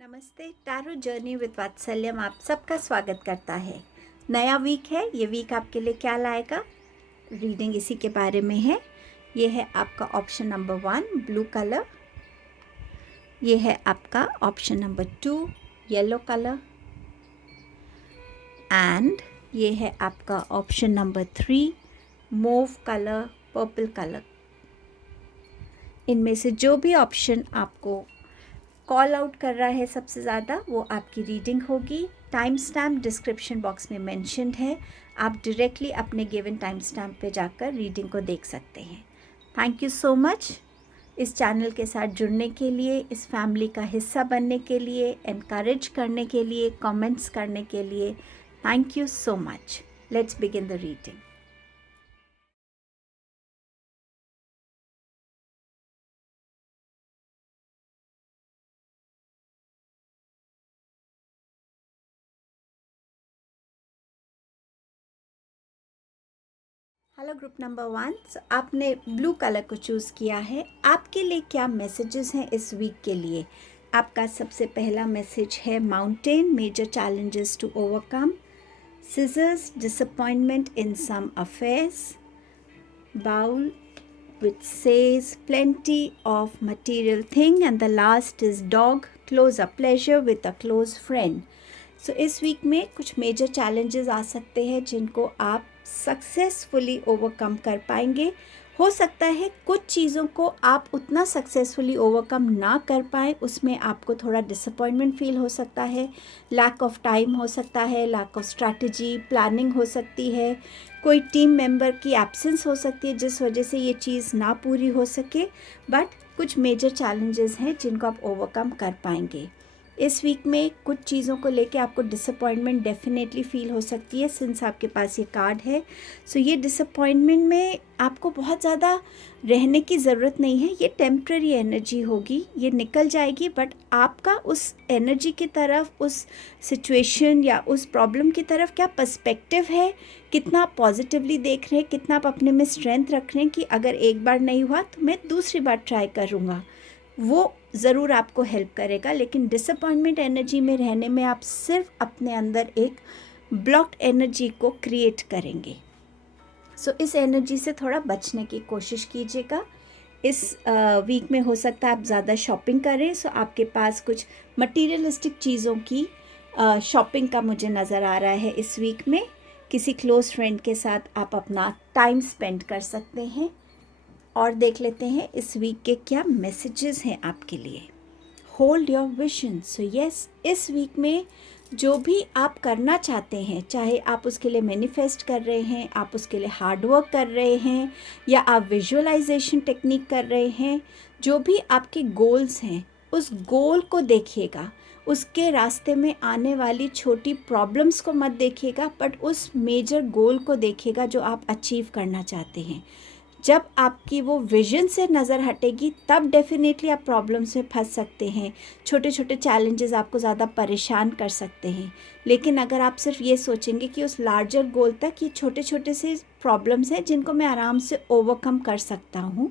नमस्ते। Tarot journey with वात्सल्यम आप सबका स्वागत करता है। नया वीक है। ये वीक आपके लिए क्या लाएगा, रीडिंग इसी के बारे में है। ये है आपका ऑप्शन नंबर 1 ब्लू कलर, ये है आपका option number 2 yellow colour, and ये है आपका option number 3 move colour, purple colour. इनमें से जो भी ऑप्शन आपको कॉल आउट कर रहा है सबसे ज़्यादा, वो आपकी रीडिंग होगी। टाइम स्टैम्प डिस्क्रिप्शन बॉक्स में मेंशन्ड है। आप डायरेक्टली अपने गिवन टाइम स्टैम्प पे जाकर रीडिंग को देख सकते हैं। थैंक यू सो मच इस चैनल के साथ जुड़ने के लिए, इस फैमिली का हिस्सा बनने के लिए, एनकरेज करने के लिए, कमेंट्स करने के लिए। Thank you so much. Let's begin the reading. Hello group number 1। आपने ब्लू कलर को चूज़ किया है। आपके लिए क्या मैसेजेस हैं इस वीक के लिए? आपका सबसे पहला मैसेज है mountain, major challenges to overcome, scissors, disappointment in some affairs, bowl which says plenty of material thing, and the last is dog, close a pleasure with a close friend. So इस week में कुछ major challenges आ सकते हैं जिनको आप successfully overcome कर पाएंगे। हो सकता है कुछ चीज़ों को आप उतना सक्सेसफुली ओवरकम ना कर पाएँ, उसमें आपको थोड़ा डिसअपॉइंटमेंट फील हो सकता है, लैक ऑफ टाइम हो सकता है, लैक ऑफ स्ट्रैटेजी, प्लानिंग हो सकती है, कोई टीम मेंबर की एब्सेंस हो सकती है जिस वजह से ये चीज़ ना पूरी हो सके। बट कुछ मेजर चैलेंजेस हैं जिनको आप ओवरकम कर पाएंगे। इस वीक में कुछ चीज़ों को लेके आपको डिसअपॉइंटमेंट डेफिनेटली फील हो सकती है, सिंस आपके पास ये कार्ड है। सो ये डिसअपॉइंटमेंट में आपको बहुत ज़्यादा रहने की ज़रूरत नहीं है। ये टेम्प्रेरी एनर्जी होगी, ये निकल जाएगी। बट आपका उस एनर्जी की तरफ, उस सिचुएशन या उस प्रॉब्लम की तरफ क्या पर्सपेक्टिव है, कितना आप पॉजिटिवली देख रहे हैं, कितना आप अपने में स्ट्रेंथ रख रहे हैं कि अगर एक बार नहीं हुआ तो मैं दूसरी बार ट्राई करूँगा, वो ज़रूर आपको हेल्प करेगा। लेकिन डिसअपॉइंटमेंट एनर्जी में रहने में आप सिर्फ अपने अंदर एक ब्लॉक्ड एनर्जी को क्रिएट करेंगे। सो इस एनर्जी से थोड़ा बचने की कोशिश कीजिएगा। इस वीक में हो सकता है आप ज़्यादा शॉपिंग करें, सो आपके पास कुछ मटीरियलिस्टिक चीज़ों की शॉपिंग का मुझे नज़र आ रहा है। इस वीक में किसी क्लोज फ्रेंड के साथ आप अपना टाइम स्पेंड कर सकते हैं। और देख लेते हैं इस वीक के क्या मैसेजेस हैं आपके लिए। Hold your vision. So yes, इस वीक में जो भी आप करना चाहते हैं, चाहे आप उसके लिए मैनिफेस्ट कर रहे हैं, आप उसके लिए हार्ड वर्क कर रहे हैं, या आप विजुअलाइजेशन टेक्निक कर रहे हैं, जो भी आपके गोल्स हैं, उस गोल को देखिएगा। उसके रास्ते में आने वाली छोटी प्रॉब्लम्स को मत देखिएगा, बट उस मेजर गोल को देखिएगा जो आप अचीव करना चाहते हैं। जब आपकी वो विजन से नज़र हटेगी तब डेफिनेटली आप प्रॉब्लम्स में फंस सकते हैं। छोटे छोटे चैलेंजेस आपको ज़्यादा परेशान कर सकते हैं। लेकिन अगर आप सिर्फ ये सोचेंगे कि उस लार्जर गोल तक ये छोटे छोटे से प्रॉब्लम्स हैं जिनको मैं आराम से ओवरकम कर सकता हूँ,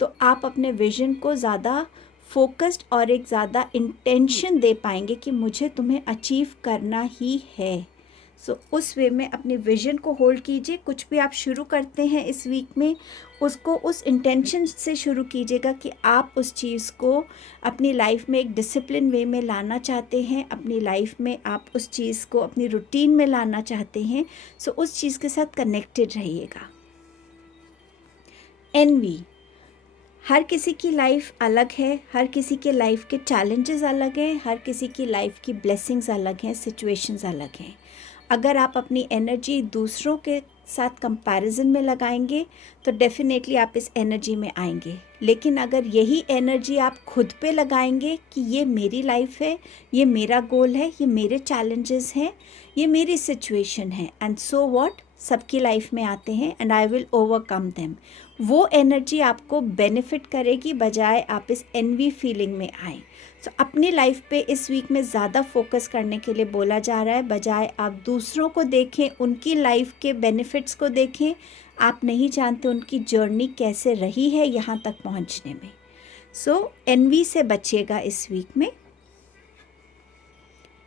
तो आप अपने विजन को ज़्यादा फोकस्ड और एक ज़्यादा इंटेंशन दे पाएंगे कि मुझे तुम्हें अचीव करना ही है। सो उस वे में अपने विजन को होल्ड कीजिए। कुछ भी आप शुरू करते हैं इस वीक में, उसको उस इंटेंशन से शुरू कीजिएगा कि आप उस चीज़ को अपनी लाइफ में एक डिसिप्लिन वे में लाना चाहते हैं, अपनी लाइफ में आप उस चीज़ को अपनी रूटीन में लाना चाहते हैं। सो उस चीज़ के साथ कनेक्टेड रहिएगा। एनवी, हर किसी की लाइफ अलग है, हर किसी के लाइफ के चैलेंजेस अलग हैं, हर किसी की लाइफ की ब्लेसिंग्स अलग हैं, सिचुएशंस अलग हैं। अगर आप अपनी एनर्जी दूसरों के साथ कंपैरिजन में लगाएंगे तो डेफिनेटली आप इस एनर्जी में आएंगे। लेकिन अगर यही एनर्जी आप खुद पे लगाएंगे कि ये मेरी लाइफ है, ये मेरा गोल है, ये मेरे चैलेंजेस हैं, ये मेरी सिचुएशन है, एंड सो व्हाट, सबकी लाइफ में आते हैं and I will overcome them, वो एनर्जी आपको बेनिफिट करेगी, बजाय आप इस एनवी फीलिंग में आए। सो अपनी लाइफ पे इस वीक में ज़्यादा फोकस करने के लिए बोला जा रहा है, बजाय आप दूसरों को देखें, उनकी लाइफ के बेनिफिट्स को देखें। आप नहीं जानते उनकी जर्नी कैसे रही है यहाँ तक पहुँचने में। सो एनवी से बचिएगा इस वीक में।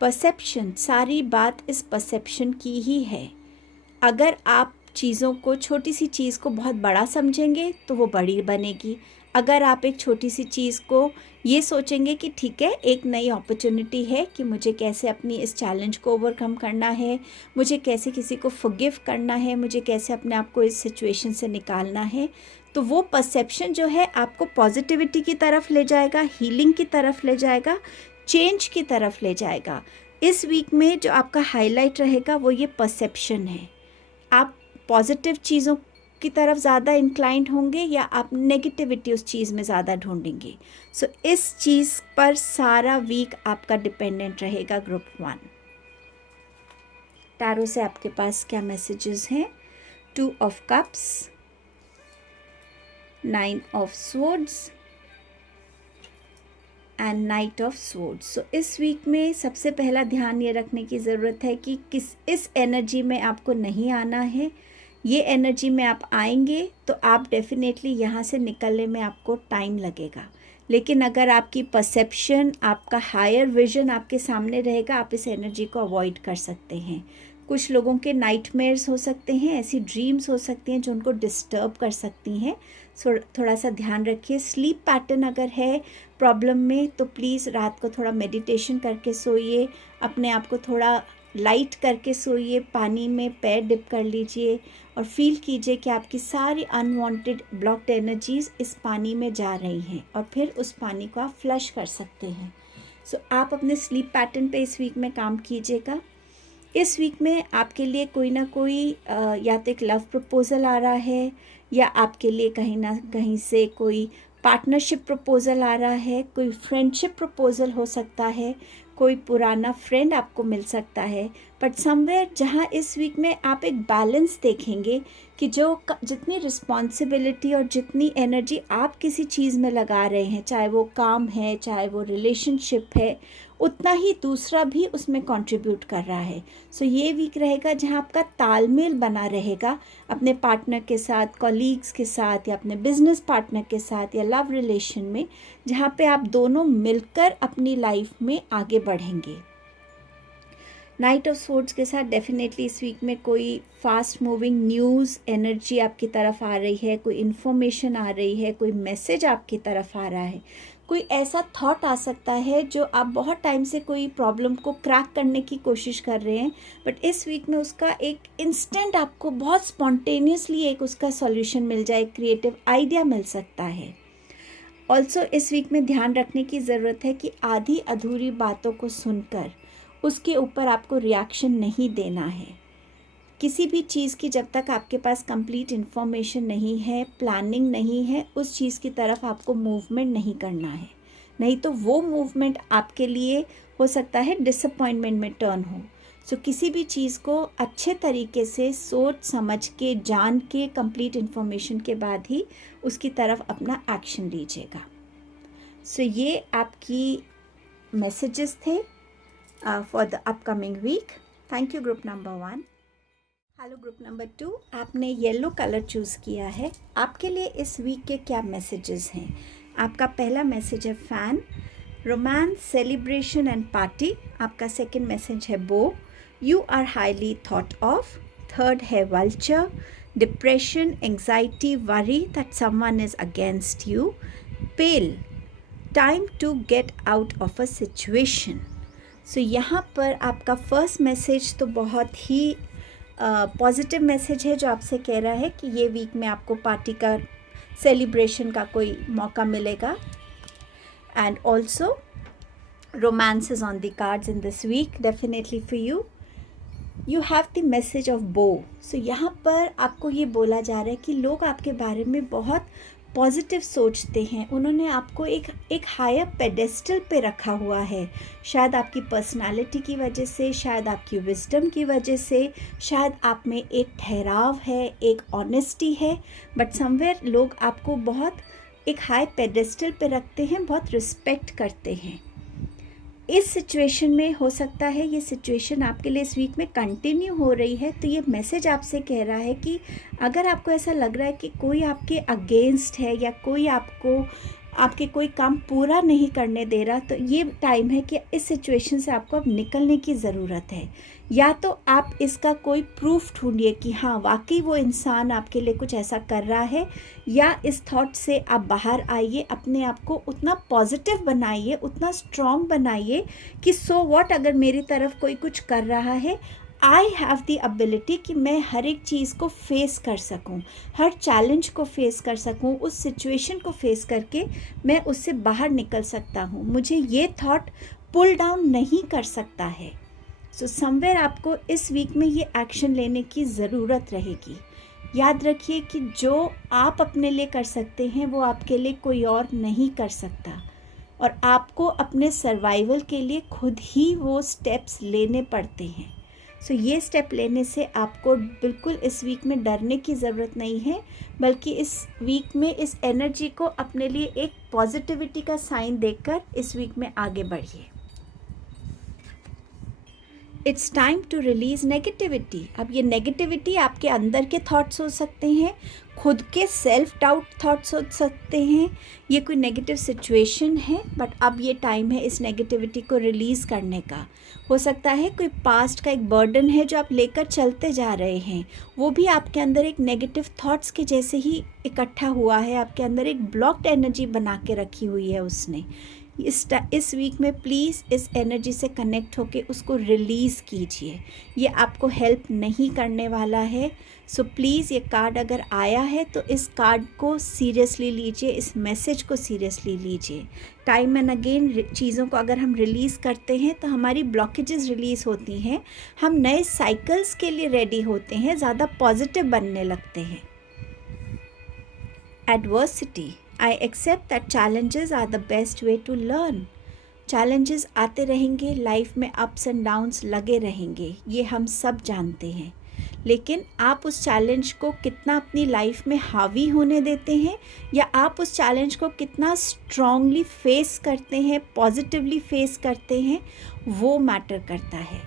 परसेप्शन, सारी बात इस परसेप्शन की ही है। अगर आप चीज़ों को, छोटी सी चीज़ को बहुत बड़ा समझेंगे तो वो बड़ी बनेगी। अगर आप एक छोटी सी चीज़ को ये सोचेंगे कि ठीक है, एक नई अपॉर्चुनिटी है कि मुझे कैसे अपनी इस चैलेंज को ओवरकम करना है, मुझे कैसे किसी को फॉरगिव करना है, मुझे कैसे अपने आप को इस सिचुएशन से निकालना है, तो वो परसेप्शन जो है आपको पॉजिटिविटी की तरफ ले जाएगा, हीलिंग की तरफ ले जाएगा, चेंज की तरफ ले जाएगा। इस वीक में जो आपका हाईलाइट रहेगा वो ये परसेप्शन है। आप पॉजिटिव चीज़ों की तरफ ज़्यादा इंक्लाइंड होंगे या आप नेगेटिविटी उस चीज़ में ज़्यादा ढूंढेंगे। सो इस चीज़ पर सारा वीक आपका डिपेंडेंट रहेगा ग्रुप 1। टैरो से आपके पास क्या मैसेजेस हैं? 2 of cups, 9 of swords and knight of swords. So इस वीक में सबसे पहला ध्यान ये रखने की ज़रूरत है कि इस एनर्जी में आपको नहीं आना है। ये एनर्जी में आप आएंगे तो आप डेफिनेटली यहाँ से निकलने में आपको टाइम लगेगा, लेकिन अगर आपकी परसेप्शन, आपका हायर विजन आपके सामने रहेगा, आप इस एनर्जी को अवॉइड कर सकते हैं। कुछ लोगों के नाइटमेयर्स हो सकते हैं, ऐसी ड्रीम्स हो सकती हैं जो उनको डिस्टर्ब कर सकती हैं। सो थोड़ा सा ध्यान रखिए। स्लीप पैटर्न अगर है प्रॉब्लम में तो प्लीज़ रात को थोड़ा मेडिटेशन करके सोइए, अपने आप को थोड़ा लाइट करके सोइए, पानी में पैर डिप कर लीजिए और फील कीजिए कि आपकी सारी अनवांटेड ब्लॉक्ड एनर्जीज़ इस पानी में जा रही हैं और फिर उस पानी को आप फ्लश कर सकते हैं। सो आप अपने स्लीप पैटर्न पे इस वीक में काम कीजिएगा। इस वीक में आपके लिए कोई ना कोई या तो एक लव प्रपोज़ल आ रहा है या आपके लिए कहीं ना कहीं से कोई पार्टनरशिप प्रपोज़ल आ रहा है, कोई फ्रेंडशिप प्रपोज़ल हो सकता है, कोई पुराना फ्रेंड आपको मिल सकता है। बट समवेयर जहाँ इस वीक में आप एक बैलेंस देखेंगे कि जितनी रिस्पॉन्सिबिलिटी और जितनी एनर्जी आप किसी चीज़ में लगा रहे हैं, चाहे वो काम है, चाहे वो रिलेशनशिप है, उतना ही दूसरा भी उसमें कंट्रीब्यूट कर रहा है। सो ये वीक रहेगा जहाँ आपका तालमेल बना रहेगा अपने पार्टनर के साथ, कॉलीग्स के साथ या अपने बिजनेस पार्टनर के साथ या लव रिलेशन में, जहाँ पे आप दोनों मिलकर अपनी लाइफ में आगे बढ़ेंगे। नाइट ऑफ स्वॉर्ड्स के साथ डेफिनेटली इस वीक में कोई फास्ट मूविंग न्यूज़ एनर्जी आपकी तरफ आ रही है, कोई इन्फॉर्मेशन आ रही है, कोई मैसेज आपकी तरफ आ रहा है, कोई ऐसा थॉट आ सकता है जो आप बहुत टाइम से कोई प्रॉब्लम को क्रैक करने की कोशिश कर रहे हैं, बट इस वीक में उसका एक इंस्टेंट आपको बहुत स्पॉन्टेनियसली एक उसका सॉल्यूशन मिल जाए, क्रिएटिव आइडिया मिल सकता है। ऑल्सो इस वीक में ध्यान रखने की ज़रूरत है कि आधी अधूरी बातों को सुनकर उसके ऊपर आपको रिएक्शन नहीं देना है। किसी भी चीज़ की जब तक आपके पास कंप्लीट इन्फॉर्मेशन नहीं है, प्लानिंग नहीं है, उस चीज़ की तरफ आपको मूवमेंट नहीं करना है, नहीं तो वो मूवमेंट आपके लिए हो सकता है डिसअपॉइंटमेंट में टर्न हो। सो किसी भी चीज़ को अच्छे तरीके से सोच समझ के, जान के, कंप्लीट इन्फॉर्मेशन के बाद ही उसकी तरफ अपना एक्शन लीजिएगा। सो ये आपकी मैसेजेस थे for the upcoming week. Thank you group number 1। Hello group number 2, आपने येलो कलर चूज़ किया है। आपके लिए इस वीक के क्या मैसेजेस हैं? आपका पहला मैसेज है fan, romance, celebration and party. आपका सेकंड मैसेज है bow, you are highly thought of. Third है vulture, depression, anxiety, worry that someone is against you. Pale, time to get out of a situation. So यहाँ पर आपका first message तो बहुत ही positive message है जो आपसे कह रहा है कि ये वीक में आपको पार्टी का, सेलिब्रेशन का कोई मौका मिलेगा। And also romance is on the cards in this week definitely for you. You have the message of bow. So यहाँ पर आपको ये बोला जा रहा है कि लोग आपके बारे में बहुत पॉजिटिव सोचते हैं, उन्होंने आपको एक हायर पेडेस्टल पे रखा हुआ है, शायद आपकी पर्सनालिटी की वजह से, शायद आपकी विजडम की वजह से, शायद आप में एक ठहराव है, एक ऑनेस्टी है, बट समवेयर लोग आपको बहुत एक हाई पेडेस्टल पे रखते हैं, बहुत रिस्पेक्ट करते हैं। इस सिचुएशन में हो सकता है ये सिचुएशन आपके लिए इस वीक में कंटिन्यू हो रही है, तो ये मैसेज आपसे कह रहा है कि अगर आपको ऐसा लग रहा है कि कोई आपके अगेंस्ट है या कोई आपको आपके कोई काम पूरा नहीं करने दे रहा, तो ये टाइम है कि इस सिचुएशन से आपको अब निकलने की ज़रूरत है। या तो आप इसका कोई प्रूफ ढूंढिए कि हाँ वाकई वो इंसान आपके लिए कुछ ऐसा कर रहा है, या इस थॉट से आप बाहर आइए, अपने आप को उतना पॉजिटिव बनाइए, उतना स्ट्रॉन्ग बनाइए कि सो व्हाट, अगर मेरी तरफ कोई कुछ कर रहा है, आई हैव द एबिलिटी कि मैं हर एक चीज़ को फेस कर सकूं, हर चैलेंज को फेस कर सकूं, उस सिचुएशन को फेस करके मैं उससे बाहर निकल सकता हूं, मुझे ये थॉट पुल डाउन नहीं कर सकता है। सो समवेयर आपको इस वीक में ये एक्शन लेने की ज़रूरत रहेगी। याद रखिए कि जो आप अपने लिए कर सकते हैं वो आपके लिए कोई और नहीं कर सकता, और आपको अपने सर्वाइवल के लिए खुद ही वो स्टेप्स लेने पड़ते हैं। सो ये स्टेप लेने से आपको बिल्कुल इस वीक में डरने की ज़रूरत नहीं है, बल्कि इस वीक में इस एनर्जी को अपने लिए एक पॉजिटिविटी का साइन देकर इस वीक में आगे बढ़िए। It's time to release negativity. अब ये नेगेटिविटी आपके अंदर के थॉट्स हो सकते हैं, खुद के सेल्फ डाउट थॉट्स हो सकते हैं, ये कोई नेगेटिव सिचुएशन है, बट अब ये टाइम है इस नेगेटिविटी को रिलीज़ करने का। हो सकता है कोई पास्ट का एक बर्डन है जो आप लेकर चलते जा रहे हैं, वो भी आपके अंदर एक नेगेटिव थॉट्स के जैसे ही इकट्ठा हुआ है, आपके अंदर एक ब्लॉक्ड एनर्जी बना के रखी हुई है उसने। इस वीक में प्लीज़ इस एनर्जी से कनेक्ट होके उसको रिलीज़ कीजिए, ये आपको हेल्प नहीं करने वाला है। सो प्लीज़ ये कार्ड अगर आया है तो इस कार्ड को सीरियसली लीजिए, इस मैसेज को सीरियसली लीजिए। टाइम एंड अगेन चीज़ों को अगर हम रिलीज़ करते हैं तो हमारी ब्लॉकेजेस रिलीज़ होती हैं, हम नए साइकिल्स के लिए रेडी होते हैं, ज़्यादा पॉजिटिव बनने लगते हैं। Adversity, I accept that challenges are the best way to learn. Challenges आते रहेंगे, लाइफ में अप्स एंड डाउन्स लगे रहेंगे, ये हम सब जानते हैं, लेकिन आप उस चैलेंज को कितना अपनी लाइफ में हावी होने देते हैं, या आप उस चैलेंज को कितना स्ट्रांगली फेस करते हैं, पॉजिटिवली फेस करते हैं, वो मैटर करता है।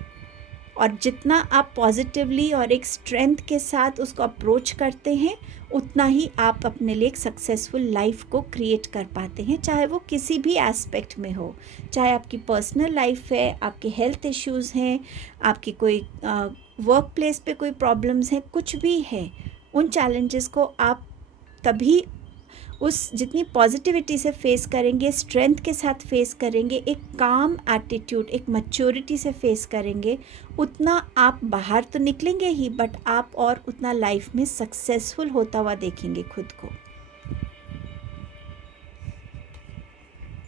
और जितना आप पॉजिटिवली और एक स्ट्रेंथ के साथ उसको अप्रोच करते हैं, उतना ही आप अपने लिए एक सक्सेसफुल लाइफ को क्रिएट कर पाते हैं, चाहे वो किसी भी एस्पेक्ट में हो, चाहे आपकी पर्सनल लाइफ है, आपके हेल्थ इश्यूज़ हैं, आपकी कोई वर्क प्लेस पे कोई प्रॉब्लम्स हैं, कुछ भी है, उन चैलेंजेस को आप तभी उस जितनी पॉजिटिविटी से फेस करेंगे, स्ट्रेंथ के साथ फेस करेंगे, एक काम एटीट्यूड, एक मैच्योरिटी से फेस करेंगे, उतना आप बाहर तो निकलेंगे ही, बट आप और उतना लाइफ में सक्सेसफुल होता हुआ देखेंगे खुद को।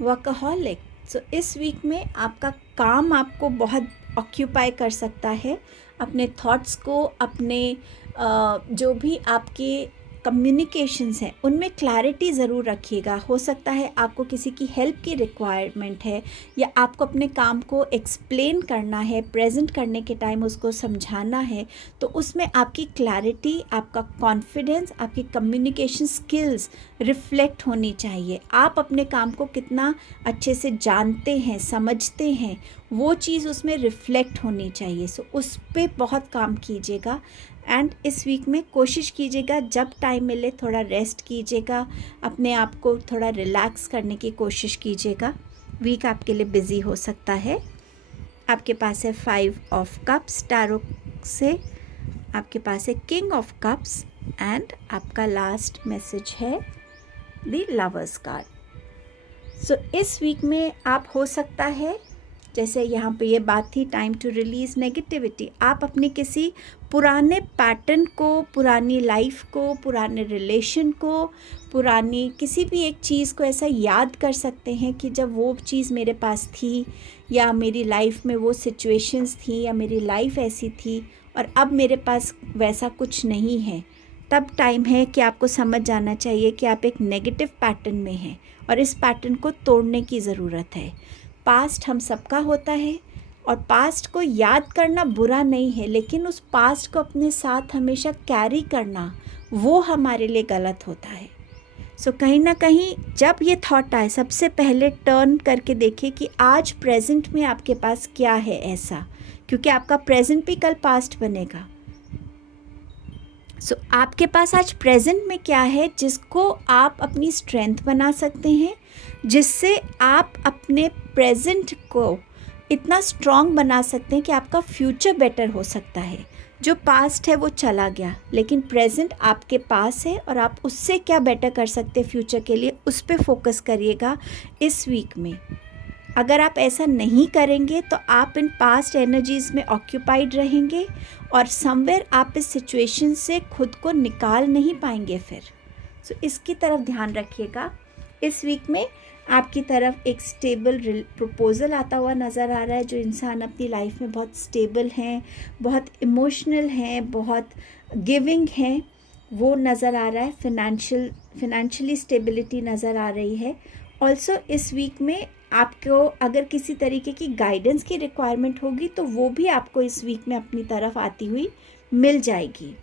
वर्कaholic, सो इस वीक में आपका काम आपको बहुत ऑक्यूपाई कर सकता है। अपने थॉट्स को, अपने जो भी आपके कम्युनिकेशंस हैं उनमें क्लैरिटी ज़रूर रखिएगा। हो सकता है आपको किसी की हेल्प की रिक्वायरमेंट है, या आपको अपने काम को एक्सप्लेन करना है, प्रेजेंट करने के टाइम उसको समझाना है, तो उसमें आपकी क्लैरिटी, आपका कॉन्फिडेंस, आपकी कम्युनिकेशन स्किल्स रिफ्लेक्ट होनी चाहिए। आप अपने काम को कितना अच्छे से जानते हैं, समझते हैं, वो चीज़ उसमें रिफ्लेक्ट होनी चाहिए। सो उस पर बहुत काम कीजिएगा। एंड इस वीक में कोशिश कीजिएगा जब टाइम मिले थोड़ा रेस्ट कीजिएगा, अपने आप को थोड़ा रिलैक्स करने की कोशिश कीजिएगा। वीक आपके लिए बिज़ी हो सकता है। आपके पास है 5 ऑफ कप्स टैरो से, आपके पास है किंग ऑफ कप्स, एंड आपका लास्ट मैसेज है द लवर्स कार्ड। सो इस वीक में आप हो सकता है, जैसे यहाँ पे ये बात थी टाइम टू रिलीज़ नेगेटिविटी, आप अपने किसी पुराने पैटर्न को, पुरानी लाइफ को, पुराने रिलेशन को, पुरानी किसी भी एक चीज़ को ऐसा याद कर सकते हैं कि जब वो चीज़ मेरे पास थी, या मेरी लाइफ में वो सिचुएशंस थी, या मेरी लाइफ ऐसी थी और अब मेरे पास वैसा कुछ नहीं है। तब टाइम है कि आपको समझ जाना चाहिए कि आप एक नेगेटिव पैटर्न में हैं और इस पैटर्न को तोड़ने की ज़रूरत है। पास्ट हम सबका होता है और पास्ट को याद करना बुरा नहीं है, लेकिन उस पास्ट को अपने साथ हमेशा कैरी करना वो हमारे लिए गलत होता है। सो कहीं ना कहीं जब ये थॉट आए, सबसे पहले टर्न करके देखिए कि आज प्रेजेंट में आपके पास क्या है ऐसा, क्योंकि आपका प्रेजेंट भी कल पास्ट बनेगा। सो आपके पास आज प्रेजेंट में क्या है जिसको आप अपनी स्ट्रेंथ बना सकते हैं, जिससे आप अपने प्रेजेंट को इतना स्ट्रॉन्ग बना सकते हैं कि आपका फ्यूचर बेटर हो सकता है। जो पास्ट है वो चला गया, लेकिन प्रेजेंट आपके पास है और आप उससे क्या बेटर कर सकते हैं फ्यूचर के लिए, उस पर फोकस करिएगा इस वीक में। अगर आप ऐसा नहीं करेंगे तो आप इन पास्ट एनर्जीज़ में ऑक्यूपाइड रहेंगे और समवेयर आप इस सिचुएशन से खुद को निकाल नहीं पाएंगे फिर। सो इसकी तरफ ध्यान रखिएगा। इस वीक में आपकी तरफ एक स्टेबल प्रपोज़ल आता हुआ नज़र आ रहा है। जो इंसान अपनी लाइफ में बहुत स्टेबल हैं, बहुत इमोशनल हैं, बहुत गिविंग हैं, वो नज़र आ रहा है। फिनेंशियली स्टेबिलिटी नज़र आ रही है। ऑल्सो इस वीक में आपको अगर किसी तरीके की गाइडेंस की रिक्वायरमेंट होगी तो वो भी आपको इस वीक में अपनी तरफ आती हुई मिल जाएगी।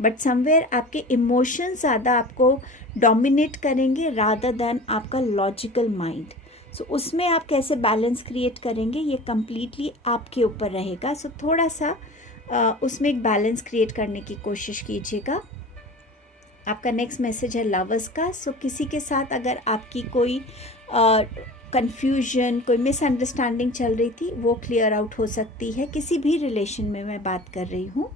बट समवेयर आपके इमोशंस ज़्यादा आपको डोमिनेट करेंगे रादर दैन आपका लॉजिकल माइंड। सो उसमें आप कैसे बैलेंस क्रिएट करेंगे ये कम्प्लीटली आपके ऊपर रहेगा। सो थोड़ा सा उसमें एक बैलेंस क्रिएट करने की कोशिश कीजिएगा। आपका नेक्स्ट मैसेज है लवर्स का। सो किसी के साथ अगर आपकी कोई कन्फ्यूजन, कोई मिसअंडरस्टैंडिंग चल रही थी, वो क्लियर आउट हो सकती है। किसी भी रिलेशन में मैं बात कर रही हूँ,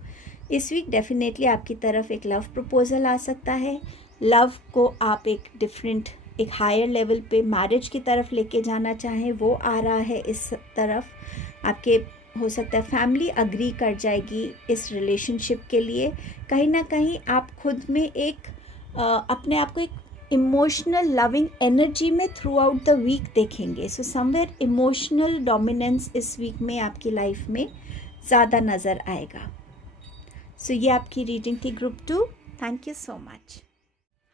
इस वीक डेफिनेटली आपकी तरफ एक लव प्रपोजल आ सकता है। लव को आप एक हायर लेवल पे मैरिज की तरफ लेके जाना चाहें, वो आ रहा है इस तरफ। आपके हो सकता है फैमिली अग्री कर जाएगी इस रिलेशनशिप के लिए। कहीं ना कहीं आप खुद में एक अपने आप को एक इमोशनल लविंग एनर्जी में थ्रू आउट द वीक देखेंगे। सो समवेयर इमोशनल डोमिनेंस इस वीक में आपकी लाइफ में ज़्यादा नज़र आएगा। सो ये आपकी रीडिंग थी group 2। Thank you so much.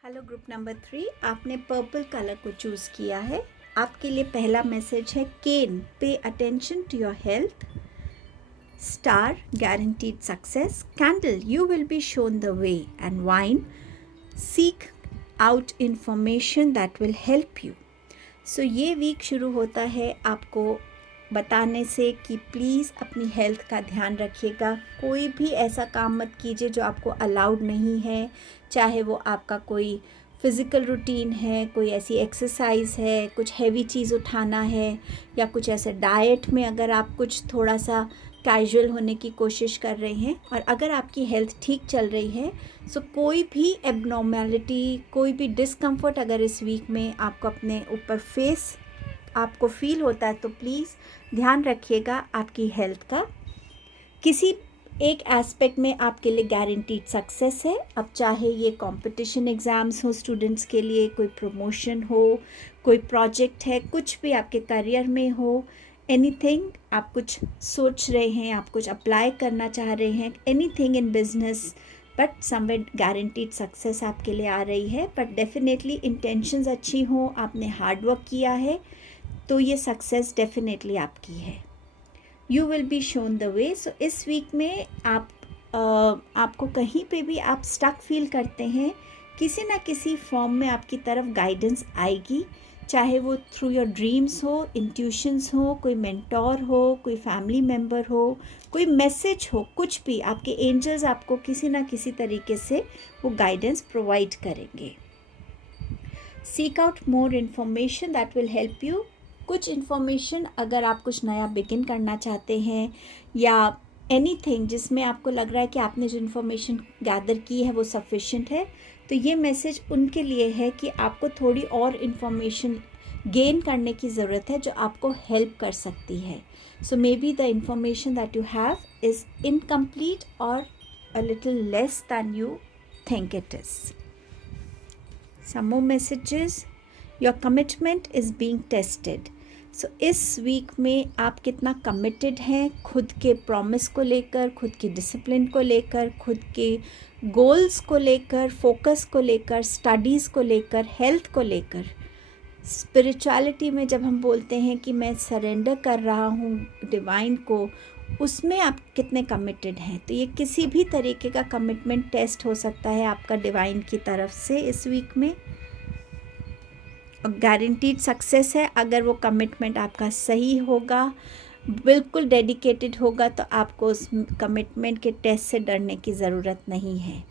Hello group number 3, आपने पर्पल कलर को चूज़ किया है। आपके लिए पहला मैसेज है cane, pay attention to your health. Star, guaranteed success. Candle, you will be shown the way. And wine, seek out information that will help you. So ये week शुरू होता है आपको बताने से कि प्लीज़ अपनी हेल्थ का ध्यान रखिएगा। कोई भी ऐसा काम मत कीजिए जो आपको अलाउड नहीं है, चाहे वो आपका कोई फ़िज़िकल रूटीन है, कोई ऐसी एक्सरसाइज है, कुछ हैवी चीज़ उठाना है, या कुछ ऐसे डाइट में अगर आप कुछ थोड़ा सा कैजुअल होने की कोशिश कर रहे हैं और अगर आपकी हेल्थ ठीक चल रही है, सो कोई भी एबनॉर्मेलिटी, कोई भी डिस्कम्फर्ट अगर इस वीक में आपको अपने ऊपर आपको फील होता है तो प्लीज़ ध्यान रखिएगा आपकी हेल्थ का। किसी एक एस्पेक्ट में आपके लिए गारंटीड सक्सेस है। अब चाहे ये कंपटीशन एग्ज़ाम्स हो स्टूडेंट्स के लिए, कोई प्रमोशन हो, कोई प्रोजेक्ट है, कुछ भी आपके करियर में हो, एनीथिंग, आप कुछ सोच रहे हैं, आप कुछ अप्लाई करना चाह रहे हैं, anything in business, but somewhere guaranteed success आपके लिए आ रही है। बट डेफिनेटली इंटेंशंस अच्छी हो, आपने हार्ड वर्क किया है, तो ये सक्सेस डेफिनेटली आपकी है। You will be shown the way. So इस वीक में आपको कहीं पे भी आप स्टक फील करते हैं, किसी ना किसी फॉर्म में आपकी तरफ गाइडेंस आएगी, चाहे वो थ्रू योर ड्रीम्स हो, इंट्यूशंस हो, कोई मेंटोर हो, कोई फैमिली मेम्बर हो, कोई मैसेज हो, कुछ भी आपके एंजल्स आपको किसी ना किसी तरीके से वो गाइडेंस प्रोवाइड करेंगे। Seek out more information that will help you. कुछ इन्फॉर्मेशन अगर आप कुछ नया बिगिन करना चाहते हैं या एनीथिंग जिसमें आपको लग रहा है कि आपने जो इन्फॉर्मेशन गैदर की है वो सफिशिएंट है, तो ये मैसेज उनके लिए है कि आपको थोड़ी और इन्फॉर्मेशन गेन करने की ज़रूरत है जो आपको हेल्प कर सकती है। So maybe the information that you have is incomplete और a little less than you think it is. Some more messages, your commitment is being tested. So इस वीक में आप कितना कमिटेड हैं खुद के प्रॉमिस को लेकर, खुद की डिसिप्लिन को लेकर, खुद के गोल्स को लेकर, फोकस को लेकर, स्टडीज़ को लेकर, हेल्थ को लेकर। स्पिरिचुअलिटी में जब हम बोलते हैं कि मैं सरेंडर कर रहा हूँ डिवाइन को, उसमें आप कितने कमिटेड हैं। तो ये किसी भी तरीके का कमिटमेंट टेस्ट हो सकता है आपका डिवाइन की तरफ से इस वीक में। गारंटीड सक्सेस है अगर वो कमिटमेंट आपका सही होगा, बिल्कुल डेडिकेटेड होगा, तो आपको उस कमिटमेंट के टेस्ट से डरने की ज़रूरत नहीं है।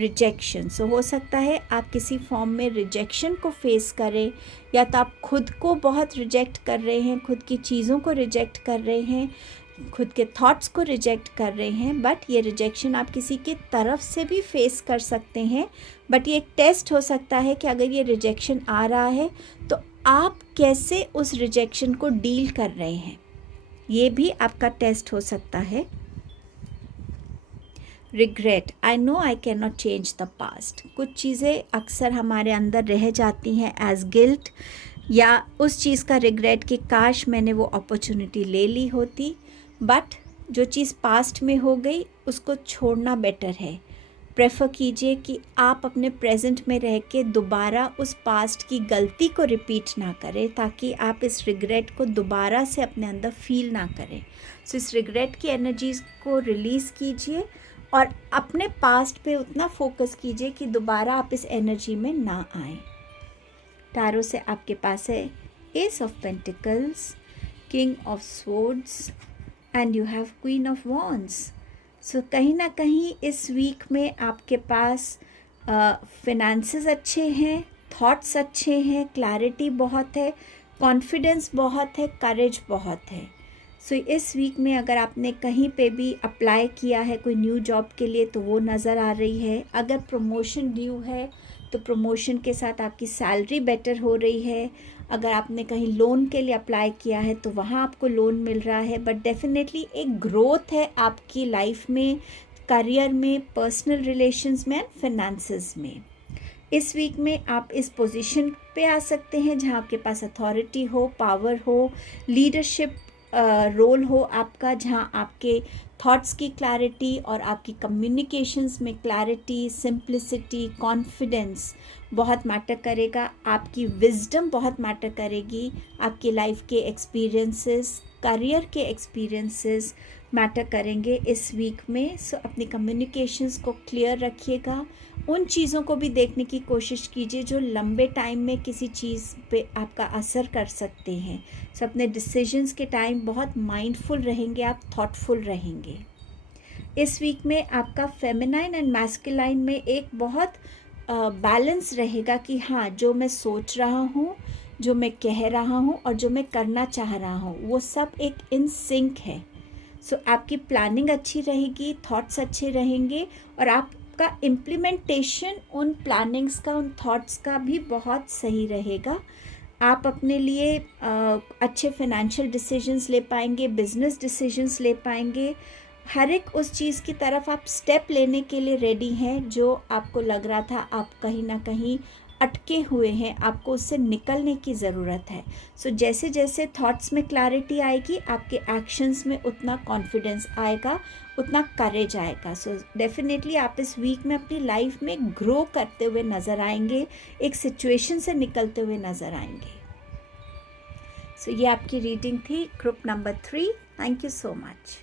रिजेक्शन। सो हो सकता है आप किसी फॉर्म में रिजेक्शन को फेस करें, या तो आप खुद को बहुत रिजेक्ट कर रहे हैं, खुद की चीज़ों को रिजेक्ट कर रहे हैं, खुद के थॉट्स को रिजेक्ट कर रहे हैं। बट ये रिजेक्शन आप किसी की तरफ से भी फेस कर सकते हैं। बट ये एक टेस्ट हो सकता है कि अगर ये रिजेक्शन आ रहा है तो आप कैसे उस रिजेक्शन को डील कर रहे हैं, ये भी आपका टेस्ट हो सकता है। Regret, I know I can not change the past. कुछ चीज़ें अक्सर हमारे अंदर रह जाती हैं एज गिल्ट, या उस चीज़ का रिग्रेट कि काश मैंने वो अपॉर्चुनिटी ले ली होती। बट जो चीज़ पास्ट में हो गई उसको छोड़ना बेटर है। प्रेफर कीजिए कि आप अपने प्रेजेंट में रह के दोबारा उस पास्ट की गलती को रिपीट ना करें, ताकि आप इस रिग्रेट को दोबारा से अपने अंदर फील ना करें। सो इस रिग्रेट की एनर्जीज़ को रिलीज़ कीजिए और अपने पास्ट पे उतना फोकस कीजिए कि दोबारा आप इस एनर्जी में ना आए। टैरो से आपके पास है ace of pentacles, king of swords and you have queen of wands. So कहीं ना कहीं इस वीक में आपके पास फिनेंसेस अच्छे हैं, थॉट्स अच्छे हैं, क्लैरिटी बहुत है, कॉन्फिडेंस बहुत है, करेज बहुत है। सो इस वीक में अगर आपने कहीं पे भी अप्लाई किया है कोई न्यू जॉब के लिए तो वो नज़र आ रही है। अगर प्रमोशन ड्यू है तो प्रमोशन के साथ आपकी सैलरी बेटर हो रही है। अगर आपने कहीं लोन के लिए अप्लाई किया है तो वहाँ आपको लोन मिल रहा है। बट डेफिनेटली एक ग्रोथ है आपकी लाइफ में, करियर में, पर्सनल रिलेशंस में एंड फिनेंसेस में। इस वीक में आप इस पोजीशन पे आ सकते हैं जहाँ आपके पास अथॉरिटी हो, पावर हो, लीडरशिप रोल हो आपका, जहाँ आपके थॉट्स की क्लैरिटी और आपकी कम्युनिकेशंस में क्लैरिटी, सिंप्लिसिटी, कॉन्फिडेंस बहुत मैटर करेगा। आपकी विजडम बहुत मैटर करेगी। आपकी लाइफ के एक्सपीरियंसेस, करियर के एक्सपीरियंसेस मैटर करेंगे इस वीक में। सो अपनी कम्युनिकेशंस को क्लियर रखिएगा। उन चीज़ों को भी देखने की कोशिश कीजिए जो लंबे टाइम में किसी चीज़ पे आपका असर कर सकते हैं। सो अपने डिसीजंस के टाइम बहुत माइंडफुल रहेंगे, आप थॉटफुल रहेंगे। इस वीक में आपका फेमिनाइन एंड मैस्कुलाइन में एक बहुत बैलेंस रहेगा कि हाँ, जो मैं सोच रहा हूँ, जो मैं कह रहा हूँ और जो मैं करना चाह रहा हूँ वो सब एक इन सिंक है। सो आपकी प्लानिंग अच्छी रहेगी, थॉट्स अच्छे रहेंगे और आपका इम्प्लीमेंटेशन उन प्लानिंग्स का, उन थॉट्स का भी बहुत सही रहेगा। आप अपने लिए अच्छे फाइनेंशियल डिसीजंस ले पाएंगे, बिजनेस डिसीजंस ले पाएंगे। हर एक उस चीज़ की तरफ आप स्टेप लेने के लिए रेडी हैं जो आपको लग रहा था आप कहीं ना कहीं अटके हुए हैं, आपको उससे निकलने की ज़रूरत है। सो जैसे जैसे थॉट्स में क्लैरिटी आएगी, आपके एक्शंस में उतना कॉन्फिडेंस आएगा, उतना करेज आएगा। सो डेफिनेटली आप इस वीक में अपनी लाइफ में ग्रो करते हुए नज़र आएंगे, एक सिचुएशन से निकलते हुए नज़र आएंगे। सो ये आपकी रीडिंग थी group number 3। Thank you so much.